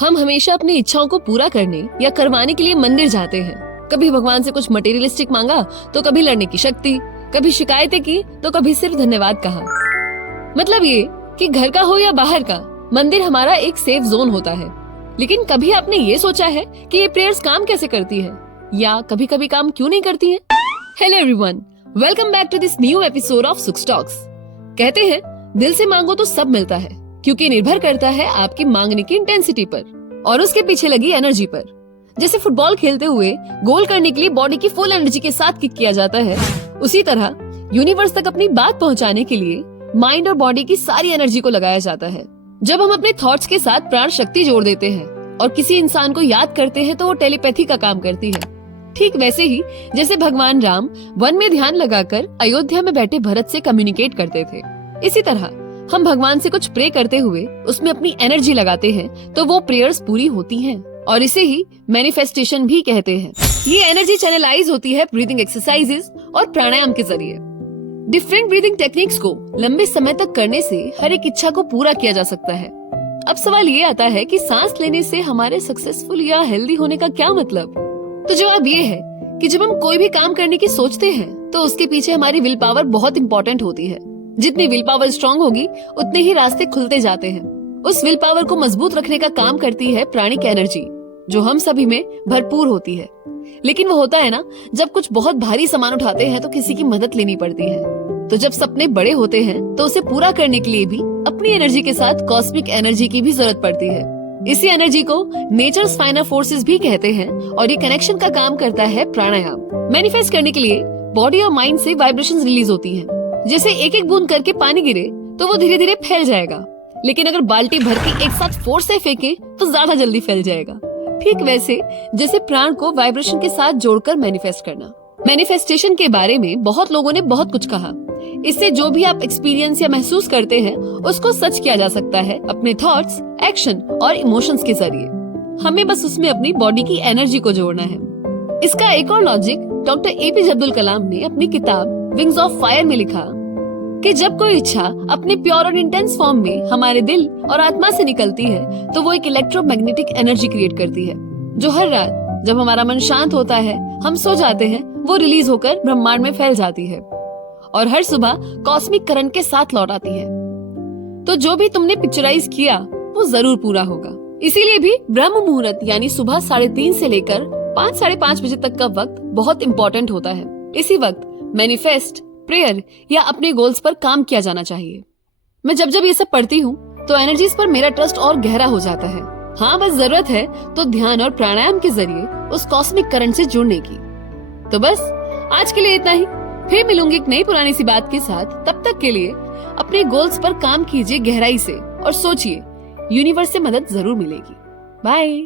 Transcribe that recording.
हम हमेशा अपनी इच्छाओं को पूरा करने या करवाने के लिए मंदिर जाते हैं। कभी भगवान से कुछ मटेरियलिस्टिक मांगा, तो कभी लड़ने की शक्ति, कभी शिकायतें की, तो कभी सिर्फ धन्यवाद कहा। मतलब ये कि घर का हो या बाहर का, मंदिर हमारा एक सेफ जोन होता है। लेकिन कभी आपने ये सोचा है कि ये प्रेयर्स काम कैसे करती है, या कभी कभी काम क्यों नहीं करती हैं? Hello everyone, welcome back to this new episode of सुक्स टॉक्स। कहते हैं दिल से मांगो तो सब मिलता है, क्योंकि निर्भर करता है आपकी मांगने की इंटेंसिटी पर और उसके पीछे लगी एनर्जी पर। जैसे फुटबॉल खेलते हुए गोल करने के लिए बॉडी की फुल एनर्जी के साथ किक किया जाता है, उसी तरह यूनिवर्स तक अपनी बात पहुंचाने के लिए माइंड और बॉडी की सारी एनर्जी को लगाया जाता है। जब हम अपने थॉट्स के साथ प्राण शक्ति जोड़ देते हैं और किसी इंसान को याद करते हैं, तो वो टेलीपैथी का काम करती है। ठीक वैसे ही जैसे भगवान राम वन में ध्यान लगाकर अयोध्या में बैठे भरत से कम्युनिकेट करते थे, इसी तरह हम भगवान से कुछ प्रे करते हुए उसमें अपनी एनर्जी लगाते हैं, तो वो प्रेयर्स पूरी होती हैं। और इसे ही मैनिफेस्टेशन भी कहते हैं। ये एनर्जी चैनलाइज होती है ब्रीदिंग एक्सरसाइजेस और प्राणायाम के जरिए। डिफरेंट ब्रीदिंग टेक्निक्स को लंबे समय तक करने से हर एक इच्छा को पूरा किया जा सकता है। अब सवाल ये आता है कि सांस लेने से हमारे सक्सेसफुल या हेल्दी होने का क्या मतलब? तो जवाब ये है कि जब हम कोई भी काम करने की सोचते हैं, तो उसके पीछे हमारी विल पावर बहुत इंपॉर्टेंट होती है। जितनी विल पावर स्ट्रांग होगी, उतने ही रास्ते खुलते जाते हैं। उस विल पावर को मजबूत रखने का काम करती है प्राणिक एनर्जी, जो हम सभी में भरपूर होती है। लेकिन वो होता है ना, जब कुछ बहुत भारी सामान उठाते हैं तो किसी की मदद लेनी पड़ती है। तो जब सपने बड़े होते हैं, तो उसे पूरा करने के लिए भी अपनी एनर्जी के साथ कॉस्मिक एनर्जी की भी जरूरत पड़ती है। इसी एनर्जी को नेचर्स फाइनर फोर्सेस भी कहते हैं, और ये कनेक्शन का काम करता है प्राणायाम। मैनिफेस्ट करने के लिए बॉडी और माइंड से वाइब्रेशंस रिलीज होती हैं। जैसे एक एक बूंद करके पानी गिरे तो वो धीरे धीरे फैल जाएगा, लेकिन अगर बाल्टी भर के एक साथ फोर्स से फेंके तो ज्यादा जल्दी फैल जाएगा। ठीक वैसे जैसे प्राण को वाइब्रेशन के साथ जोड़कर मैनिफेस्ट करना। मैनिफेस्टेशन के बारे में बहुत लोगों ने बहुत कुछ कहा। इससे जो भी आप एक्सपीरियंस या महसूस करते हैं, उसको सच किया जा सकता है अपने थॉट्स, एक्शन और इमोशंस के जरिए। हमें बस उसमें अपनी बॉडी की एनर्जी को जोड़ना है। इसका एक और logic doctor APJ Abdul Kalam ने अपनी किताब विंग्स ऑफ फायर में लिखा कि जब कोई इच्छा अपने प्योर और इंटेंस फॉर्म में हमारे दिल और आत्मा से निकलती है, तो वो एक इलेक्ट्रोमैग्नेटिक एनर्जी क्रिएट करती है, जो हर रात जब हमारा मन शांत होता है, हम सो जाते हैं, वो रिलीज होकर ब्रह्मांड में फैल जाती है और हर सुबह कॉस्मिक करंट के साथ लौट आती है। तो जो भी तुमने पिक्चराइज किया, वो जरूर पूरा होगा। इसीलिए भी ब्रह्म मुहूर्त यानी सुबह 3:30 से लेकर 5 साढ़े 5 बजे तक का वक्त बहुत इम्पोर्टेंट होता है। इसी वक्त मैनिफेस्ट, प्रेयर या अपने गोल्स पर काम किया जाना चाहिए। मैं जब जब ये सब पढ़ती हूँ, तो एनर्जीज पर मेरा ट्रस्ट और गहरा हो जाता है। हाँ, बस जरूरत है तो ध्यान और प्राणायाम के जरिए उस कॉस्मिक करंट से जुड़ने की। तो बस आज के लिए इतना ही। फिर मिलूंगी एक नई पुरानी सी बात के साथ। तब तक के लिए अपने गोल्स पर काम कीजिए गहराई से और सोचिए, यूनिवर्स से मदद जरूर मिलेगी। बाय।